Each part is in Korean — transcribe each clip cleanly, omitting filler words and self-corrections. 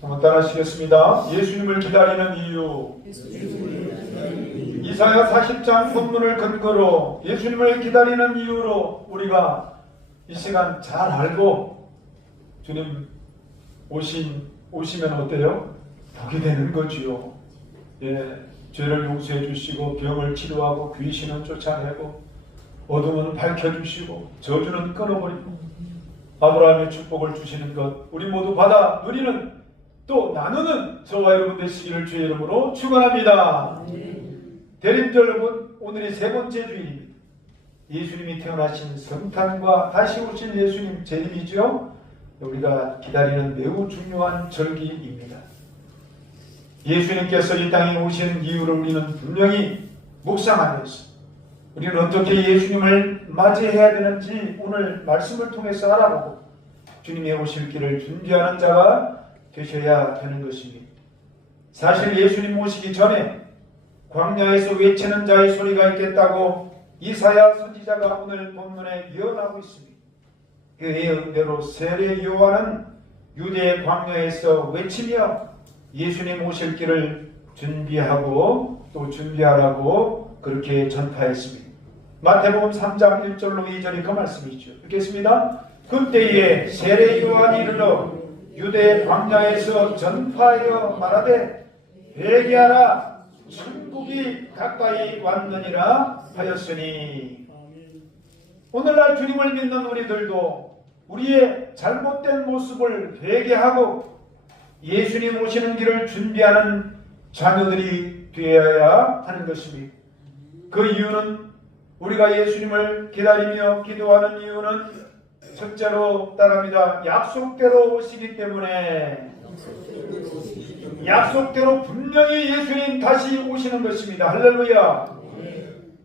한번 따라하시겠습니다. 예수님을 기다리는 이유. 이사야 40장 본문을 근거로 예수님을 기다리는 이유로 우리가 이 시간 잘 알고 주님 오시면 어때요? 복이 되는 거지요. 죄를 용서해 주시고 병을 치료하고 귀신은 쫓아내고 어둠은 밝혀주시고 저주는 끊어버리고 아브라함의 축복을 주시는 것 우리 모두 받아 누리는 또 나누는 저와 여러분 되시기를 주의 이름으로 축원합니다. 대림절 여러분, 오늘이 세 번째 주일입니다. 예수님이 태어나신 성탄과 다시 오신 예수님 재림이죠. 우리가 기다리는 매우 중요한 절기입니다. 예수님께서 이 땅에 오신 이유를 우리는 분명히 묵상하면서 우리는 어떻게 예수님을 맞이해야 되는지 오늘 말씀을 통해서 알아보고 주님의 오실 길을 준비하는 자가 되셔야 되는 것입니다. 사실 예수님 오시기 전에 광야에서 외치는 자의 소리가 있겠다고 이사야 선지자가 오늘 본문에 예언하고 있습니다. 그 예언대로 세례 요한은 유대의 광야에서 외치며 예수님 오실 길을 준비하고 또 준비하라고 그렇게 전파했습니다. 마태복음 3장 1절로 2절이 그 말씀이죠. 읽겠습니다. 그때에 세례 요한이 이르러 유대 광야에서 전파하여 말하되 회개하라 천국이 가까이 왔느니라 하였으니. 오늘날 주님을 믿는 우리들도 우리의 잘못된 모습을 회개하고 예수님 오시는 길을 준비하는 자녀들이 되어야 하는 것입니다. 그 이유는 우리가 예수님을 기다리며 기도하는 이유는 첫째로 따라합니다. 약속대로 오시기 때문에. 약속대로 분명히 예수님 다시 오시는 것입니다. 할렐루야.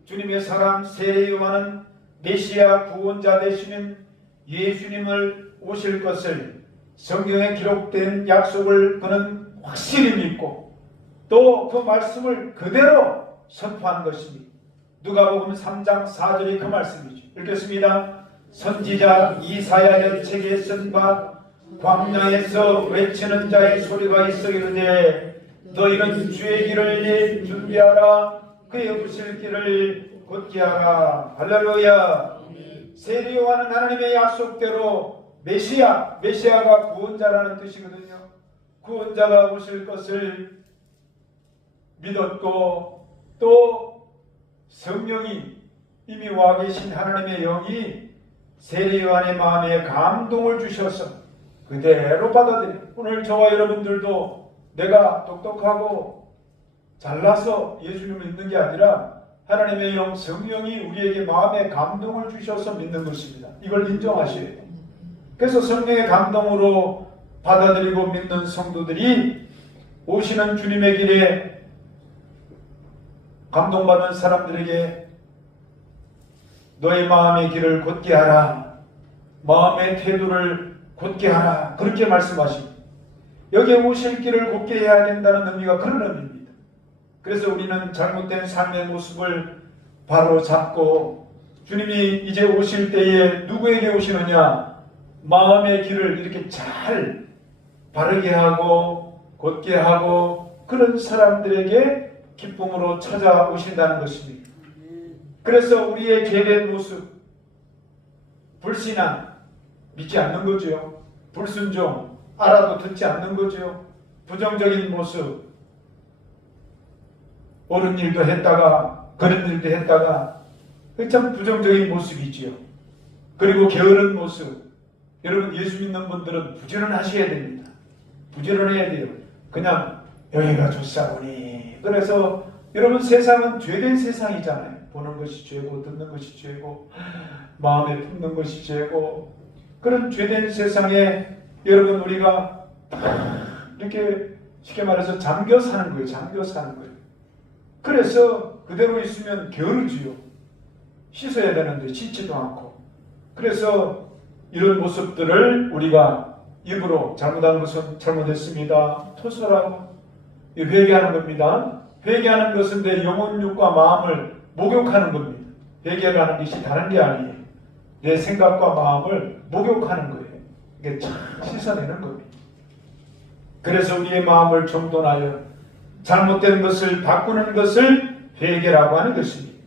주님의 사랑 세례 요한은 메시아 구원자 되시는 예수님을 오실 것을 성경에 기록된 약속을 그는 확실히 믿고 또 그 말씀을 그대로 선포한 것입니다. 누가복음 3장 4절이 그 말씀이죠. 읽겠습니다. 선지자 이사야의 책에 쓴 바 광야에서 외치는 자의 소리가 있어 이르되 너희는 주의 길을 준비하라 그의 오실 길을 곧게 하라. 할렐루야. 세례 요한은 하나님의 약속대로 메시아가 구원자라는 뜻이거든요. 구원자가 오실 것을 믿었고 또 성령이 이미 와 계신 하나님의 영이 세례 요한의 마음에 감동을 주셔서 그대로 받아들여. 오늘 저와 여러분들도 내가 똑똑하고 잘나서 예수님을 믿는 게 아니라 하나님의 영 성령이 우리에게 마음에 감동을 주셔서 믿는 것입니다. 이걸 인정하셔야 돼요. 그래서 성령의 감동으로 받아들이고 믿는 성도들이 오시는 주님의 길에 감동받은 사람들에게 너의 마음의 길을 곧게 하라. 마음의 태도를 곧게 하라. 그렇게 말씀하십니다. 여기에 오실 길을 곧게 해야 된다는 의미가 그런 의미입니다. 그래서 우리는 잘못된 삶의 모습을 바로 잡고 주님이 이제 오실 때에 누구에게 오시느냐? 마음의 길을 이렇게 잘 바르게 하고 곧게 하고 그런 사람들에게 기쁨으로 찾아오신다는 것입니다. 그래서 우리의 죄된 모습, 불신앙, 믿지 않는 거죠. 불순종, 알아도 듣지 않는 거죠. 부정적인 모습, 옳은 일도 했다가 그런 일도 했다가 참 부정적인 모습이지요. 그리고 게으른 모습. 여러분 예수 믿는 분들은 부지런하셔야 됩니다. 부지런해야 돼요. 그냥 여기가 좋사오니. 그래서 여러분 세상은 죄된 세상이잖아요. 보는 것이 죄고 듣는 것이 죄고 마음에 품는 것이 죄고 그런 죄된 세상에 여러분 우리가 이렇게 쉽게 말해서 잠겨 사는 거예요. 잠겨 사는 거예요. 그래서 그대로 있으면 게으르지요. 씻어야 되는데 씻지도 않고. 그래서 이런 모습들을 우리가 입으로 잘못한 것은 잘못했습니다. 토설하고 회개하는 겁니다. 회개하는 것은 내 영혼육과 마음을 목욕하는 겁니다. 회개를 하는 것이 다른 게 아니에요. 내 생각과 마음을 목욕하는 거예요. 이게 참 씻어내는 겁니다. 그래서 우리의 마음을 정돈하여 잘못된 것을 바꾸는 것을 회개라고 하는 것입니다.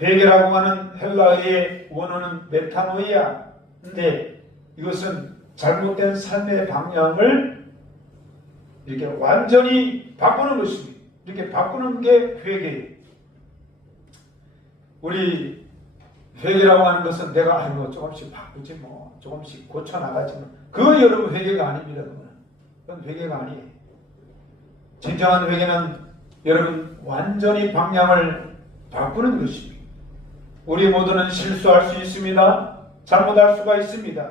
회개라고 하는 헬라어의 원어는 메타노이아인데 이것은 잘못된 삶의 방향을 이렇게 완전히 바꾸는 것입니다. 이렇게 바꾸는 게 회개예요. 우리 회개라고 하는 것은 내가 아이고 조금씩 바꾸지 뭐 조금씩 고쳐나가지 뭐 그건 여러분 회개가 아닙니다. 그건 회개가 아니에요. 진정한 회개는 여러분 완전히 방향을 바꾸는 것입니다. 우리 모두는 실수할 수 있습니다. 잘못할 수가 있습니다.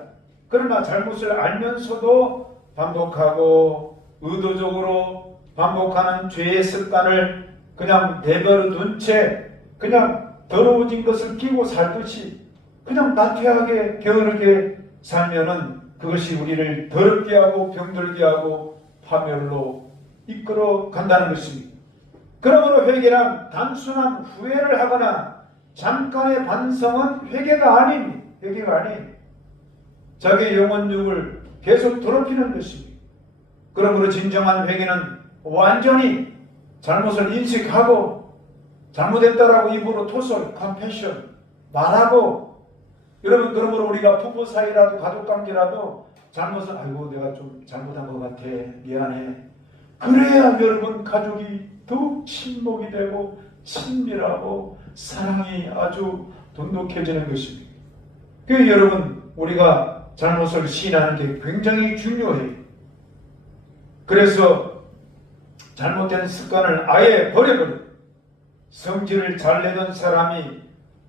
그러나 잘못을 알면서도 반복하고 의도적으로 반복하는 죄의 습관을 그냥 내버려 둔 채 그냥 더러워진 것을 끼고 살듯이 그냥 나태하게 게으르게 살면은 그것이 우리를 더럽게 하고 병들게 하고 파멸로 이끌어 간다는 것입니다. 그러므로 회개란 단순한 후회를 하거나 잠깐의 반성은 회개가 아닙니다. 회개가 아니에요. 자기의 영혼육을 계속 더럽히는 것입니다. 그러므로 진정한 회개는 완전히 잘못을 인식하고 잘못했다라고 입으로 토설, 컴패션 말하고 여러분 그러므로 우리가 부부 사이라도 가족관계라도 잘못을 아이고 내가 좀 잘못한 것 같아 미안해 그래야 여러분 가족이 더욱 친목이 되고 친밀하고 사랑이 아주 돈독해지는 것입니다. 그래서 여러분 우리가 잘못을 시인하는 게 굉장히 중요해요. 그래서 잘못된 습관을 아예 버려버려요. 성질을 잘 내던 사람이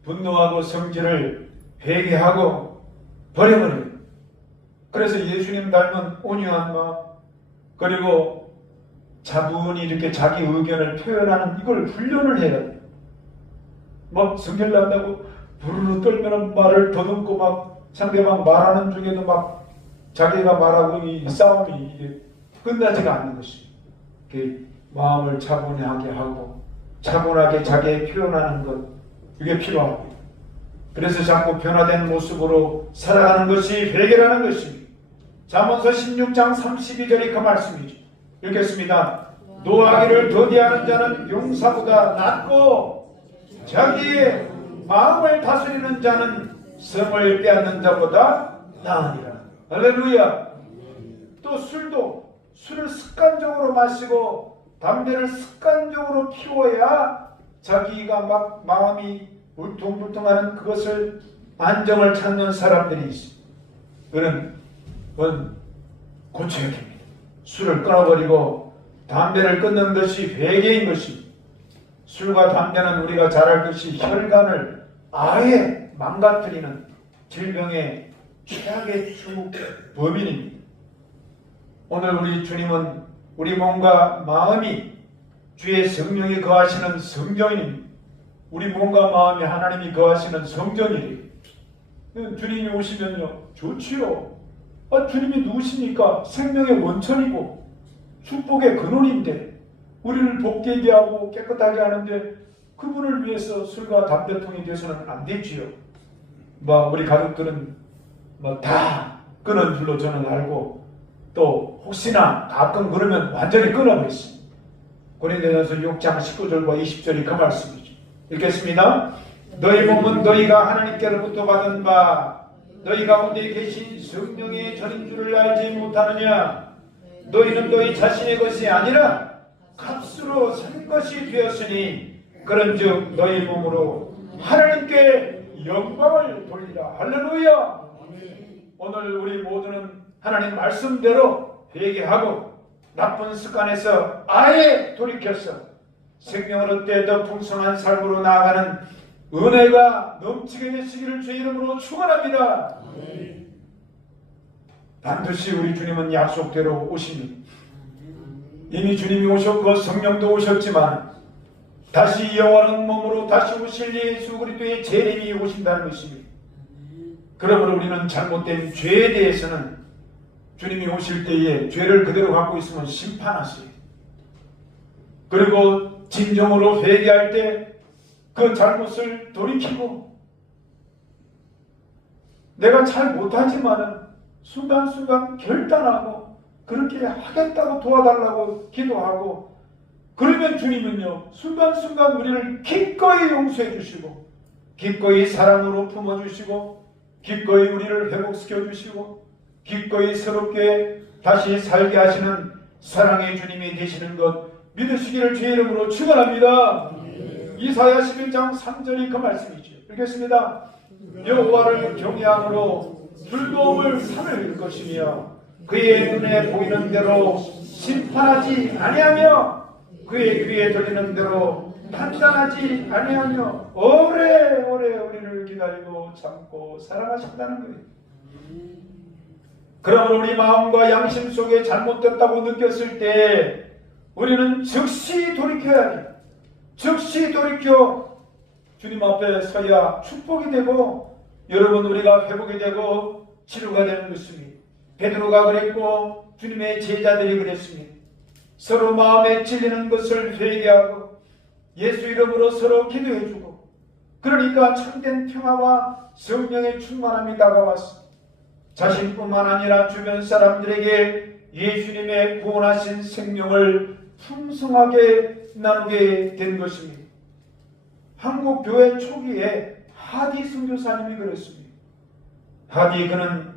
분노하고 성질을 회개하고 버려버려요. 그래서 예수님 닮은 온유한 마음 그리고 차분히 이렇게 자기 의견을 표현하는 이걸 훈련을 해야 돼요. 막 성질난다고 부르르 떨면 말을 더듬고 막 상대방 말하는 중에도 막 자기가 말하고 이 싸움이 이게 끝나지가 않는 것입니다. 마음을 차분하게 하고 차분하게 자기 표현하는 것 이게 필요합니다. 그래서 자꾸 변화된 모습으로 살아가는 것이 회개라는 것입니다. 잠언서 16장 32절이 그 말씀이죠. 읽겠습니다. 노하기를 더디하는 자는 용사보다 낫고 자기의 마음을 다스리는 자는 성을 빼앗는 자보다 나으니라. 할렐루야. 또 술을 습관적으로 마시고 담배를 습관적으로 피워야 자기가 막 마음이 울퉁불퉁하는 그것을 안정을 찾는 사람들이 있습니다. 그는 고쳐야 됩니다. 술을 끊어버리고 담배를 끊는 것이 회개인 것입니다. 술과 담배는 우리가 잘 알듯이 혈관을 아예 망가뜨리는 질병의 최악의 범인입니다. 오늘 우리 주님은 우리 몸과 마음이 주의 성령이 거하시는 성전입니다. 우리 몸과 마음이 하나님이 거하시는 성전이에요. 주님이 오시면요 좋지요. 주님이 누구십니까? 생명의 원천이고 축복의 근원인데 우리를 복되게 하고 깨끗하게 하는데 그분을 위해서 술과 담배통이 되어서는 안 되지요. 우리 가족들은 다 끊은 줄로 저는 알고 또 혹시나 가끔 그러면 완전히 끊어버렸습니다. 고린도전서 6장 19절과 20절이 그 말씀이죠. 읽겠습니다. 너희 몸은 너희가 하나님께로부터 받은 바 너희 가운데 계신 성령의 전인 줄을 알지 못하느냐. 너희는 너희 자신의 것이 아니라 값으로 산 것이 되었으니 그런즉 너희 몸으로 하나님께 영광을 돌리라. 할렐루야. 오늘 우리 모두는 하나님 말씀대로 회개하고 나쁜 습관에서 아예 돌이켜서 생명을 얻되 더 풍성한 삶으로 나아가는 은혜가 넘치게 되시기를 주의 이름으로 축원합니다. 반드시 우리 주님은 약속대로 오십니다. 이미 주님이 오셨고 성령도 오셨지만 다시 영원한 몸으로 다시 오실 예수 그리스도의 재림이 오신다는 것입니다. 그러므로 우리는 잘못된 죄에 대해서는 주님이 오실 때에 죄를 그대로 갖고 있으면 심판하세요. 그리고 진정으로 회개할 때 그 잘못을 돌이키고 내가 잘 못하지만은 순간순간 결단하고 그렇게 하겠다고 도와달라고 기도하고, 그러면 주님은요 순간순간 우리를 기꺼이 용서해 주시고 기꺼이 사랑으로 품어주시고 기꺼이 우리를 회복시켜 주시고 기꺼이 새롭게 다시 살게 하시는 사랑의 주님이 되시는 것 믿으시기를 주의 이름으로 축원합니다. 이사야 11장 3절이 그 말씀이죠. 읽겠습니다. 여호와를 경외함으로 즐거움을 삼을 것이며 그의 눈에 보이는 대로 심판하지 아니하며 그의 귀에 들리는 대로 판단하지 아니하며 오래오래 우리를 기다리고 참고 사랑하신다는 거예요. 그러므로 우리 마음과 양심 속에 잘못됐다고 느꼈을 때 우리는 즉시 돌이켜야 해요. 즉시 돌이켜 주님 앞에 서야 축복이 되고 여러분 우리가 회복이 되고 치료가 되는 것입니다. 베드로가 그랬고 주님의 제자들이 그랬습니다. 서로 마음에 찔리는 것을 회개하고 예수 이름으로 서로 기도해주고 그러니까 참된 평화와 성령의 충만함이 다가왔습니다. 자신뿐만 아니라 주변 사람들에게 예수님의 구원하신 생명을 풍성하게 나누게 된 것입니다. 한국 교회 초기에 하디 선교사님이 그랬습니다. 하디 그는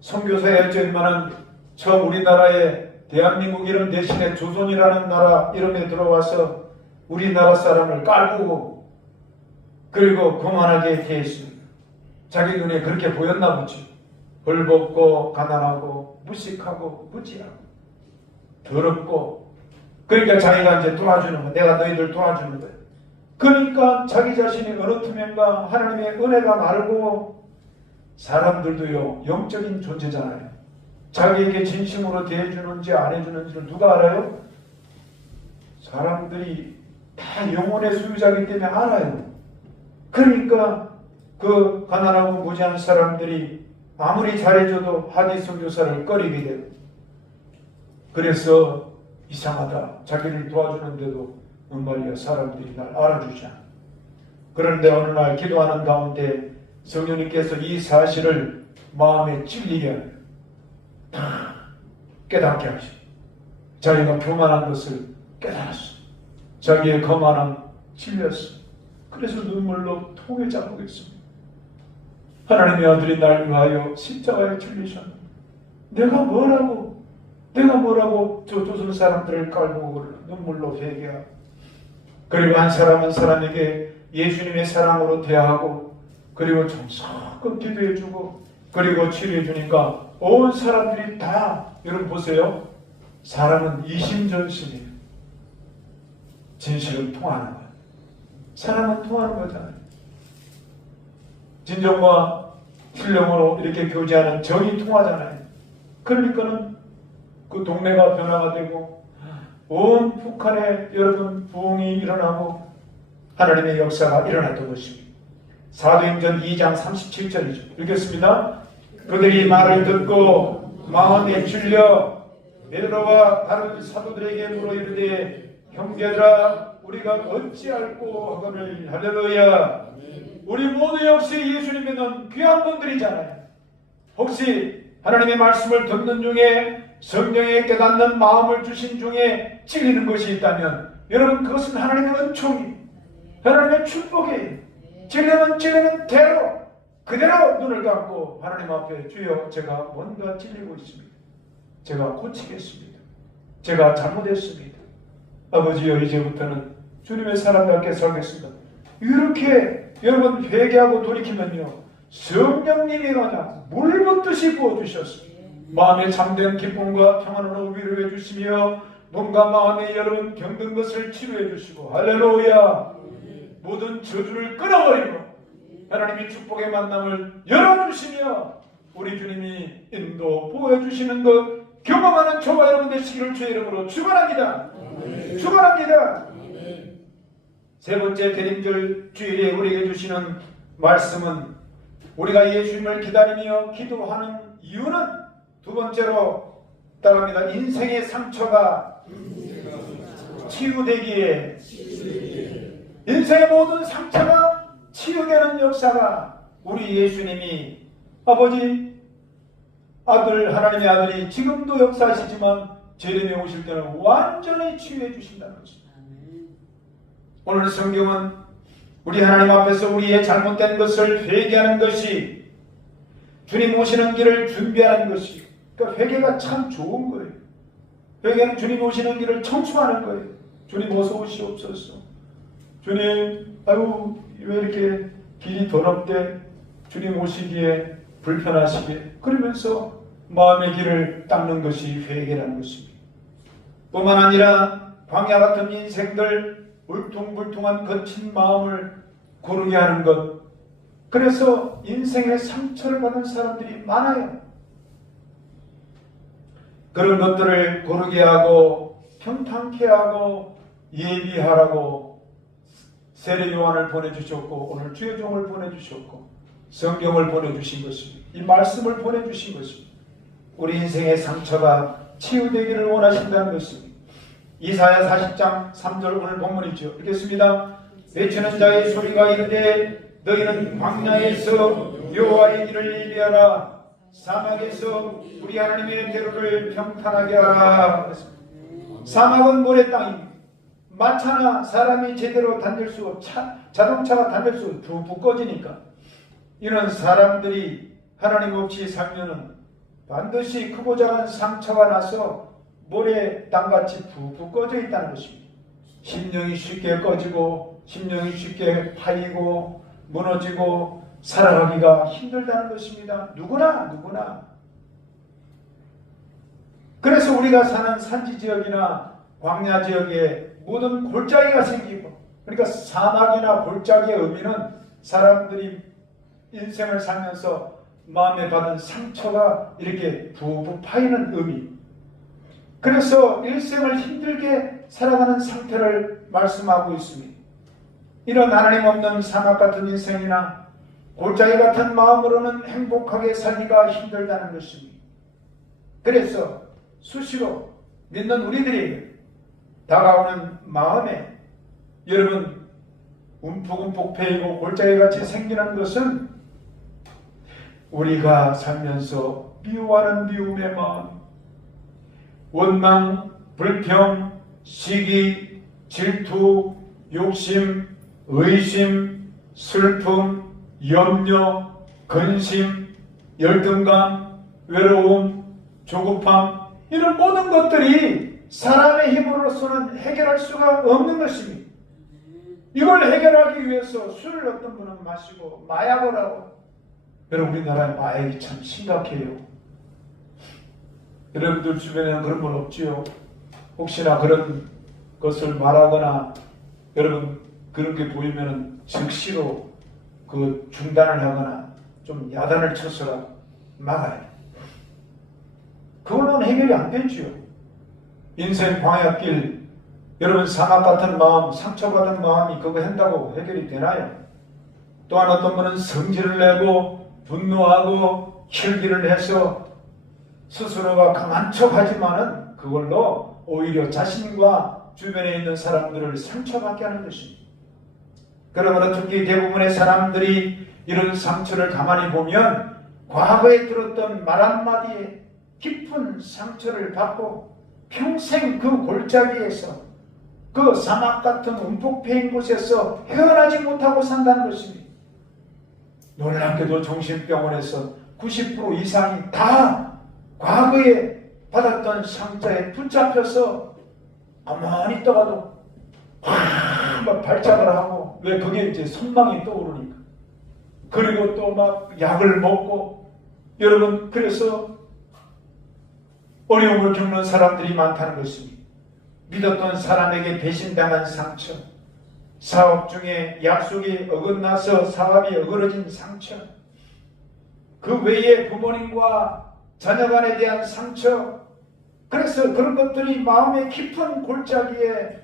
선교사였지만은 처음 우리나라에 대한민국 이름 대신에 조선이라는 나라 이름에 들어와서 우리나라 사람을 깔보고 그리고 거만하게 대했습니다. 자기 눈에 그렇게 보였나 보지. 벌벗고 가난하고 무식하고 무지하고 더럽고 그러니까 자기가 이제 도와주는 거야. 내가 너희들 도와주는 거야. 그러니까 자기 자신이 어느 틈엔가 하나님의 은혜가 마르고 사람들도요 영적인 존재잖아요. 자기에게 진심으로 대해주는지 안 해주는지를 누가 알아요? 사람들이 다 영혼의 소유자이기 때문에 알아요. 그러니까 그 가난하고 무지한 사람들이 아무리 잘해줘도 하디 선교사를 꺼리게 돼요. 그래서 이상하다. 자기를 도와주는데도 말이야 사람들이 날 알아주지 않아. 그런데 어느 날 기도하는 가운데 성령님께서 이 사실을 마음에 찔리게 하여 깨닫게 하시고 자기가 교만한 것을 깨달았어. 자기의 거만함 찔렸어. 그래서 눈물로 통을 잡고있습니다. 하나님의 아들이 날 위하여 십자가에 찔리셨는데 내가 뭐라고 저 조선 사람들을 깔고 눈물로 회개하고 그리고 한 사람 한 사람에게 예수님의 사랑으로 대하고 그리고 정성껏 기도해주고 그리고 치료해주니까 온 사람들이 다 여러분 보세요. 사람은 이심전심이에요. 진실은 통하는 거예요. 사람은 통하는 거잖아요. 진정과 신령으로 이렇게 교제하는 정이 통하잖아요. 그러니까는 그 동네가 변화가 되고 온 북한에 여러분 부흥이 일어나고 하나님의 역사가 일어났던 것입니다. 사도행전 2장 37절이죠. 읽겠습니다. 그들이 말을 듣고 마음에 찔려 베드로와 다른 사도들에게 물어 이르되 형제들아 우리가 어찌할꼬 하거늘. 할렐루야. 우리 모두 역시 예수님 믿는 귀한 분들이잖아요. 혹시 하나님의 말씀을 듣는 중에 성령에 깨닫는 마음을 주신 중에 찔리는 것이 있다면 여러분 그것은 하나님의 은총이 하나님의 축복이에요. 찔리는 대로 그대로 눈을 감고 하나님 앞에 주여 제가 뭔가 찔리고 있습니다. 제가 고치겠습니다. 제가 잘못했습니다. 아버지여 이제부터는 주님의 사람답게 살겠습니다. 이렇게 여러분 회개하고 돌이키면요 성령님이 그냥 물 붓듯이 부어주셨습니다. 마음에 참된 기쁨과 평안으로 위로해 주시며 몸과 마음에 여러분 병든 것을 치료해 주시고 할렐루야. 모든 저주를 끊어버리고 하나님의 축복의 만남을 열어주시며 우리 주님이 인도 보여주시는 것 경험하는 저와 여러분 되시기를 주의 이름으로 축원합니다. 축원합니다. 세 번째 대림절 주일에 우리에게 주시는 말씀은 우리가 예수님을 기다리며 기도하는 이유는 두 번째로 따라합니다. 인생의 상처가 치유되기에 인생의 모든 상처가 치유되는 역사가 우리 예수님이 아버지 아들, 하나님의 아들이 지금도 역사하시지만 재림에 오실 때는 완전히 치유해 주신다는 것입니다. 오늘 성경은 우리 하나님 앞에서 우리의 잘못된 것을 회개하는 것이 주님 오시는 길을 준비하는 것이, 그러니까 회개가 참 좋은 거예요. 회개는 주님 오시는 길을 청소하는 거예요. 주님 어서 오시옵소서. 주님, 아유 왜 이렇게 길이 더럽대? 주님 오시기에 불편하시게. 그러면서 마음의 길을 닦는 것이 회개라는 것입니다. 뿐만 아니라 광야 같은 인생들, 울퉁불퉁한 거친 마음을 고르게 하는 것. 그래서 인생의 상처를 받은 사람들이 많아요. 그런 것들을 고르게 하고 평탄케 하고 예비하라고 세례 요한을 보내주셨고, 오늘 주의 종을 보내주셨고, 성경을 보내주신 것입니다. 이 말씀을 보내주신 것입니다. 우리 인생의 상처가 치유되기를 원하신다는 것입니다. 이사야 40장 3절 오늘 본문이죠. 읽겠습니다. 외치는 자의 소리가 이르되 너희는 광야에서 여호와의 길을 예비하라, 사막에서 우리 하나님의 대로를 평탄하게 하라. 사막은 모래 땅입니다. 마차나 사람이 제대로 다닐 수 없고 자동차가 다닐 수 없고 푹푹 꺼지니까 이런 사람들이 하나님 없이 살면은 반드시 크고 작은 상처가 나서 모래 땅같이 푹푹 꺼져 있다는 것입니다. 심령이 쉽게 꺼지고 심령이 쉽게 파이고 무너지고 살아가기가 힘들다는 것입니다. 누구나. 그래서 우리가 사는 산지 지역이나 광야 지역에 모든 골짜기가 생기고, 그러니까 사막이나 골짜기의 의미는 사람들이 인생을 살면서 마음에 받은 상처가 이렇게 부부 파이는 의미. 그래서 일생을 힘들게 살아가는 상태를 말씀하고 있습니다. 이런 하나님 없는 사막 같은 인생이나 골짜기 같은 마음으로는 행복하게 살기가 힘들다는 것입니다. 그래서 수시로 믿는 우리들이 다가오는 마음에 여러분 움푹움푹 패이고 골짜기같이 생기는 것은 우리가 살면서 미워하는 미움의 마음, 원망, 불평, 시기, 질투, 욕심, 의심, 슬픔, 염려, 근심, 열등감, 외로움, 조급함, 이런 모든 것들이 사람의 힘으로서는 해결할 수가 없는 것입니다. 이걸 해결하기 위해서 술을 어떤 분은 마시고 마약을 하고, 여러분 우리나라의 마약이 참 심각해요. 여러분들 주변에는 그런 분 없지요? 혹시나 그런 것을 말하거나 여러분 그런 게 보이면 즉시로 그 중단을 하거나 좀 야단을 쳐서 막아요. 그걸로는 해결이 안 되지요. 인생 광야길, 여러분 사막 같은 마음, 상처받은 마음이 그거 한다고 해결이 되나요? 또한 어떤 분은 성질을 내고 분노하고 혈기를 해서 스스로가 강한 척하지만은 그걸로 오히려 자신과 주변에 있는 사람들을 상처받게 하는 것입니다. 그러므로 특히 대부분의 사람들이 이런 상처를 가만히 보면 과거에 들었던 말 한마디에 깊은 상처를 받고 평생 그 골짜기에서 그 사막 같은 움푹 패인 곳에서 헤어나지 못하고 산다는 것입니다. 놀랍게도 정신병원에서 90% 이상이 다 과거에 받았던 상처에 붙잡혀서 가만히 있다가도 막 발작을 하고, 왜 그게 이제 선망이 떠오르니까. 그리고 또 막 약을 먹고, 여러분 그래서 어려움을 겪는 사람들이 많다는 것입니다. 믿었던 사람에게 배신당한 상처, 사업 중에 약속이 어긋나서 사업이 어그러진 상처, 그 외에 부모님과 자녀간에 대한 상처, 그래서 그런 것들이 마음의 깊은 골짜기에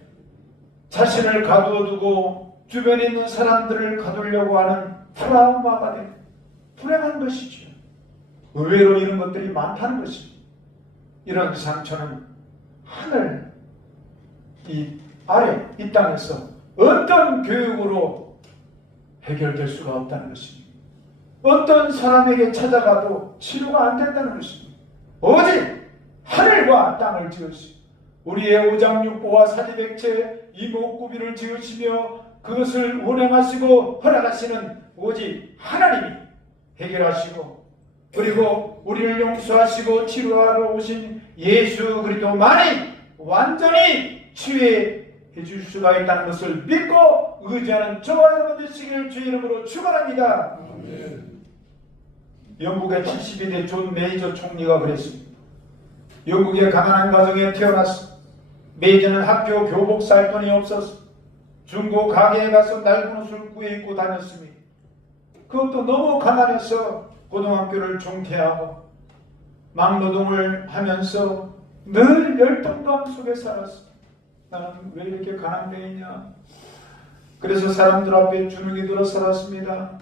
자신을 가두어두고 주변에 있는 사람들을 가두려고 하는 트라우마가 되고 불행한 것이죠. 의외로 이런 것들이 많다는 것입니다. 이런 상처는 하늘 이 아래 이 땅에서 어떤 교육으로 해결될 수가 없다는 것입니다. 어떤 사람에게 찾아가도 치료가 안 된다는 것입니다. 오직 하늘과 땅을 지으시고 우리의 오장육부와 사지백체 이목구비를 지으시며 그것을 운행하시고 허락하시는 오직 하나님이 해결하시고 그리고 우리를 용서하시고 치료하러 오신 예수 그리스도만이 완전히 치유해 줄 수가 있다는 것을 믿고 의지하는 저와 여러분 되시기를 주의 이름으로 축원합니다. 영국의 72대 존 메이저 총리가 그랬습니다. 영국의 가난한 가정에 태어났어. 메이저는 학교 교복 살 돈이 없어서 중고 가게에 가서 낡은 옷을 구해 입고 다녔습니다. 그것도 너무 가난해서 고등학교를 중퇴하고 막노동을 하면서 늘 열등감 속에 살았어. 나는 왜 이렇게 가난되어 있냐. 그래서 사람들 앞에 주눅이 들어 살았습니다.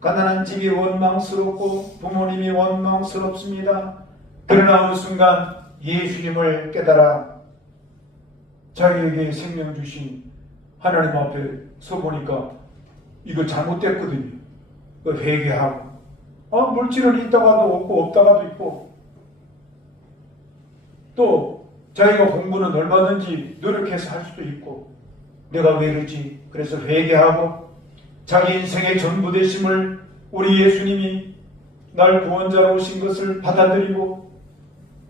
가난한 집이 원망스럽고 부모님이 원망스럽습니다. 그러나 어느 순간 예수님을 깨달아 자기에게 생명 주신 하나님 앞에 서 보니까 이거 잘못됐거든요. 회개하고 물질은 있다가도 없고 없다가도 있고 또 자기가 공부는 얼마든지 노력해서 할 수도 있고 내가 왜 이러지? 그래서 회개하고 자기 인생의 전부 되심을 우리 예수님이 날 구원자로 오신 것을 받아들이고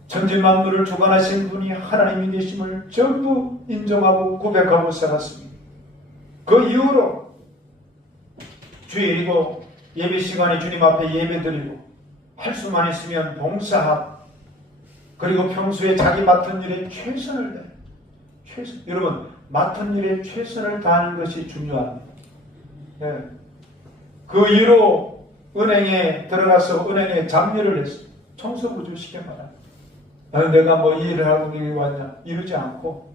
천지만물을 주관하신 분이 하나님이 되심을 전부 인정하고 고백하고 살았습니다. 그 이후로 주일이고 예배 시간에 주님 앞에 예배드리고 할 수만 있으면 봉사하고 그리고 평소에 자기 맡은 일에 최선을 다해. 여러분 맡은 일에 최선을 다하는 것이 중요합니다. 네. 그 이후로 은행에 들어가서 은행에 잡일을 했어요. 청소부조 시켜봐라. 내가 뭐 이 일을 하고 여기 왔냐 이러지 않고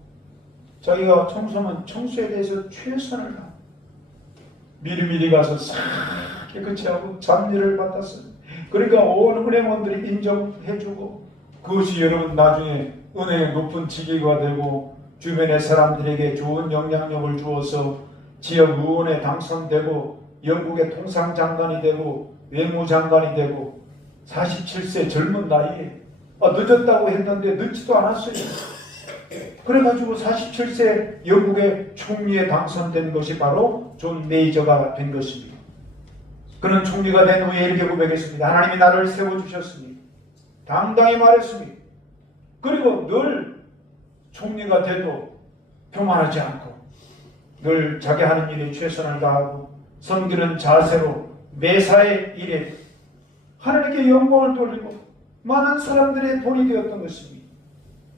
자기가 청소면 청소에 대해서 최선을 다 미리미리 가서 싹 깨끗이 하고 잡일을 받았어요. 그러니까 온 은행원들이 인정해주고 그것이 여러분 나중에 은행의 높은 직위가 되고 주변의 사람들에게 좋은 영향력을 주어서 지역 의원에 당선되고 영국의 통상장관이 되고 외무장관이 되고 47세 젊은 나이에 늦었다고 했는데 늦지도 않았어요. 그래가지고 47세 영국의 총리에 당선된 것이 바로 존 메이저가 된 것입니다. 그는 총리가 된 후에 이렇게 고백했습니다. 하나님이 나를 세워주셨습니다. 당당히 말했습니다. 그리고 늘 총리가 돼도 교만하지 않고 늘 자기 하는 일에 최선을 다하고 섬기는 자세로 매사의 일에 하나님께 영광을 돌리고 많은 사람들의 본이 되었던 것입니다.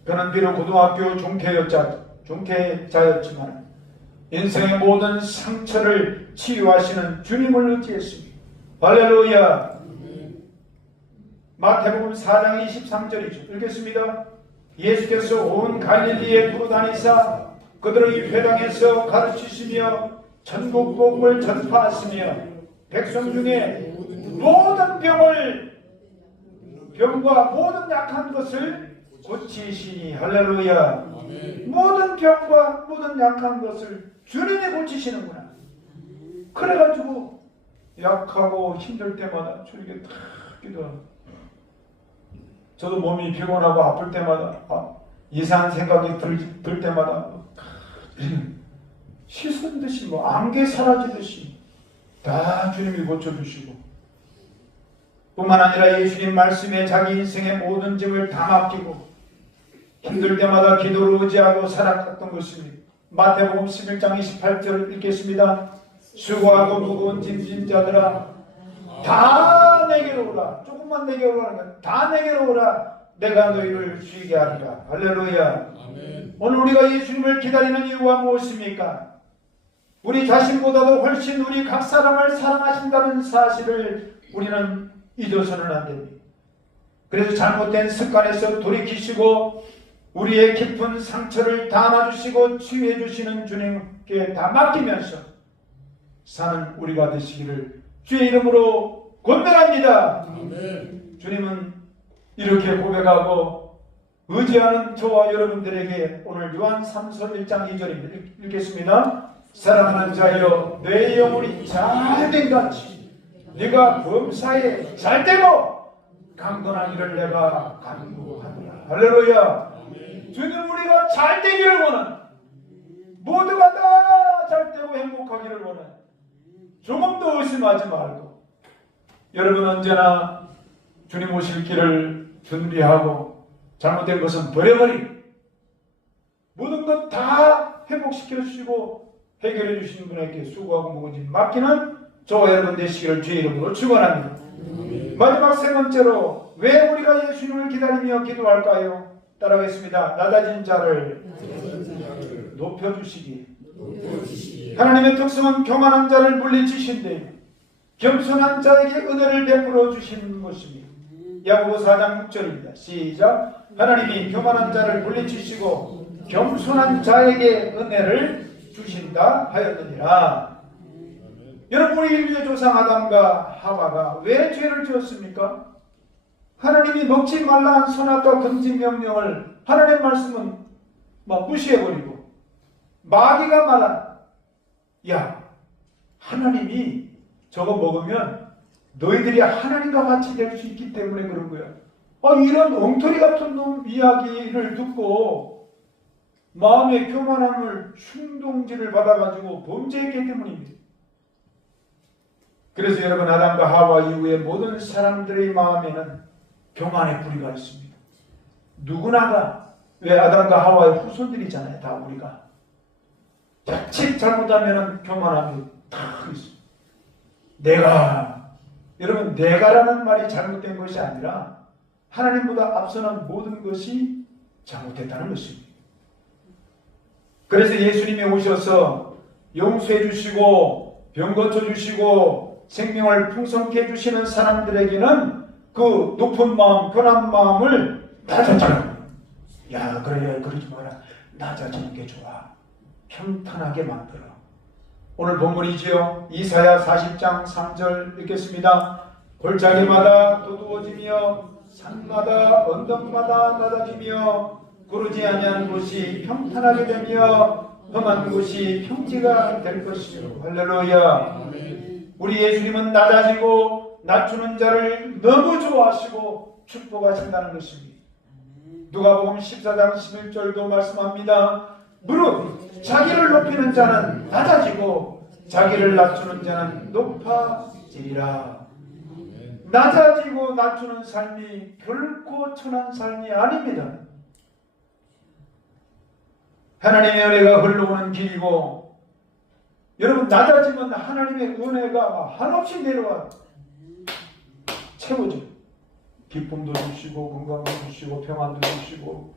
그는 비록 고등학교 중퇴자였지만 인생의 모든 상처를 치유하시는 주님을 의지했습니다. 할렐루야. 마태복음 4장 23절이죠. 읽겠습니다. 예수께서 온 갈릴리에 두루 다니사 그들의 회당에서 가르치시며 천국 복음을 전파하시며 백성 중에 모든 병과 모든 약한 것을 고치시니 할렐루야. 모든 병과 모든 약한 것을 주님이 고치시는구나. 그래가지고 약하고 힘들 때마다 주님께 탁 기도합니다. 저도 몸이 피곤하고 아플 때마다 이상한 생각이 들 때마다 씻은 듯이 안개 사라지듯이 다 주님이 고쳐주시고 뿐만 아니라 예수님 말씀에 자기 인생의 모든 짐을 다 맡기고 힘들 때마다 기도를 의지하고 살아갔던 것입니다. 마태복음 11장 28절 읽겠습니다. 수고하고 무거운 짐진 자들아 다 내게로 오라. 조금만 내게로 오라는 거야. 다 내게로 오라. 내가 너희를 쉬게 하리라. 할렐루야. 아멘. 오늘 우리가 예수님을 기다리는 이유가 무엇입니까? 우리 자신보다도 훨씬 우리 각 사람을 사랑하신다는 사실을 우리는 잊어서는 안 됩니다. 그래서 잘못된 습관에서 돌이키시고 우리의 깊은 상처를 다 안아주시고 치유해 주시는 주님께 다 맡기면서 사는 우리가 되시기를 주의 이름으로 권면합니다. 아멘. 주님은 이렇게 고백하고 의지하는 저와 여러분들에게 오늘 요한 3서 1장 2절입니다. 읽겠습니다. 사랑하는 자여 내 영혼이 잘된 같이 네가 범사에 잘되고 강건하기를 내가 간구하노라. 할렐루야. 주님, 우리가 잘 되기를 원하는, 모두가 다 잘 되고 행복하기를 원하는, 조금도 의심하지 말고 여러분 언제나 주님 오실 길을 준비하고 잘못된 것은 버려버리고 모든 것 다 회복시켜 주시고 해결해 주시는 분에게 수고하고 무거운 맡기는 저와 여러분 되시기를 주의 이름으로 축원합니다. 마지막 세 번째로 왜 우리가 예수님을 기다리며 기도할까요? 따라하겠습니다. 낮아진 자를 높여주시기. 하나님의 특성은 교만한 자를 물리치신데 겸손한 자에게 은혜를 베풀어 주시는 것입니다. 야고보 4장 6절입니다. 시작. 하나님이 교만한 자를 물리치시고 겸손한 자에게 은혜를 주신다 하였느니라. 여러분, 우리 인류의 조상 아담과 하와가 왜 죄를 지었습니까? 하나님이 먹지 말라 한 선악과 금지 명령을 하나님의 말씀은 막 무시해버리고 마귀가 말한, 야, 하나님이 저거 먹으면 너희들이 하나님과 같이 될 수 있기 때문에 그런 거야. 이런 엉터리 같은 놈 이야기를 듣고 마음의 교만함을 충동질을 받아가지고 범죄했기 때문입니다. 그래서 여러분, 아담과 하와 이후에 모든 사람들의 마음에는 교만의 뿌리가 있습니다. 누구나가, 왜 아담과 하와의 후손들이잖아요. 다 우리가 자칫 잘못하면 교만함이 다 있습니다. 여러분, 내가라는 말이 잘못된 것이 아니라 하나님보다 앞서는 모든 것이 잘못됐다는 것입니다. 그래서 예수님이 오셔서 용서해 주시고 병 고쳐 주시고 생명을 풍성케 해 주시는 사람들에게는 그 높은 마음, 편한 마음을 낮아지라. 야, 그래, 그러지 마라. 낮아지는 게 좋아. 평탄하게 만들어. 오늘 본문이지요. 이사야 40장 3절 읽겠습니다. 골짜기마다 두두워지며 산마다 언덕마다 낮아지며 구르지 아니한 곳이 평탄하게 되며 험한 곳이 평지가 될 것이요. 할렐루야. 우리 예수님은 낮아지고 낮추는 자를 너무 좋아하시고 축복하신다는 것입니다. 누가복음 14장 11절도 말씀합니다. 무릇 자기를 높이는 자는 낮아지고 자기를 낮추는 자는 높아지리라. 낮아지고 낮추는 삶이 결코 천한 삶이 아닙니다. 하나님의 은혜가 흘러오는 길이고, 여러분, 낮아지면 하나님의 은혜가 한없이 내려와 채워져. 기쁨도 주시고 건강도 주시고 평안도 주시고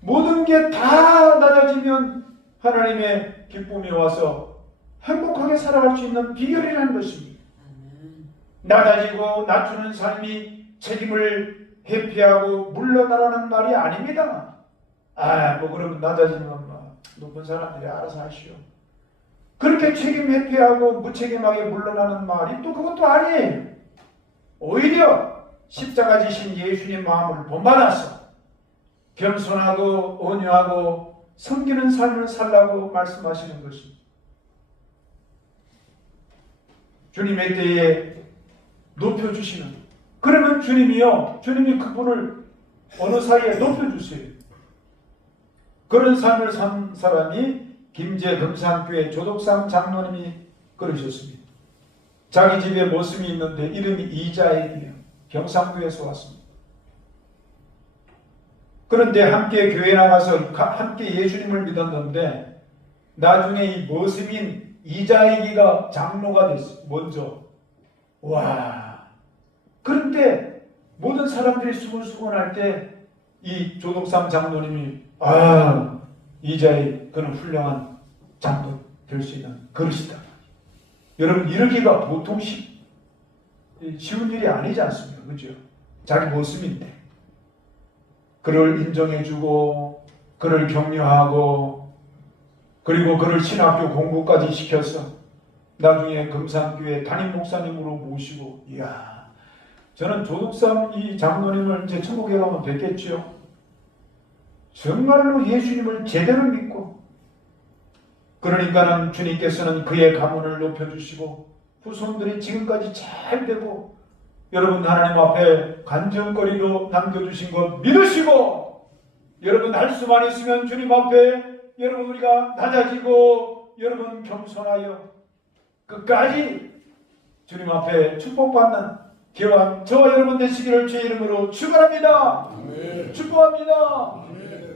모든 게 다 낮아지면 하나님의 기쁨이 와서 행복하게 살아갈 수 있는 비결이라는 것입니다. 낮아지고 낮추는 삶이 책임을 회피하고 물러나라는 말이 아닙니다. 그러면 낮아지면 높은 사람들이 알아서 하시오. 그렇게 책임 회피하고 무책임하게 물러나는 말이 또 그것도 아니에요. 오히려 십자가 지신 예수님 마음을 본받아서 겸손하고 온유하고 섬기는 삶을 살라고 말씀하시는 것입니다. 주님의 때에 높여주시는, 그러면 주님이 그분을 어느 사이에 높여주세요. 그런 삶을 산 사람이 김제 금산교회 조덕삼 장로님이 그러셨습니다. 자기 집에 모습이 있는데 이름이 이자익이에요. 경상도에서 왔습니다. 그런데 함께 교회 나가서 함께 예수님을 믿었는데 나중에 이 모습인 이자익이가 장로가 됐어요. 먼저. 와. 그런데 모든 사람들이 수근수근할 때 이 조덕삼 장로님이 이자익 그는 훌륭한 장로 될 수 있는 그릇이다. 여러분, 이러기가 보통 쉬운 일이 아니지 않습니까? 그죠? 자기 모습인데 그를 인정해주고 그를 격려하고 그리고 그를 신학교 공부까지 시켜서 나중에 금산교회 담임 목사님으로 모시고, 이야, 저는 조덕삼 이 장로님을 이제 천국에 가면 뵙겠죠. 정말로 예수님을 제대로 믿고, 그러니까는 주님께서는 그의 가문을 높여주시고 후손들이 지금까지 잘 되고 여러분 하나님 앞에 간증거리로 남겨주신 것 믿으시고 여러분 할 수만 있으면 주님 앞에 여러분 우리가 낮아지고 여러분 겸손하여 끝까지 주님 앞에 축복받는 기왕 저와 여러분 되시기를 주의 이름으로 축원합니다. 축복합니다.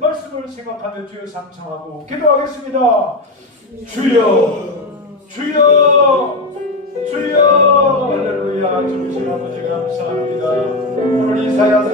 말씀을 생각하며 주여 상청하고 기도하겠습니다. 주여 주여 주여 할렐루야. 주신 아버지 감사합니다. 오늘 이사야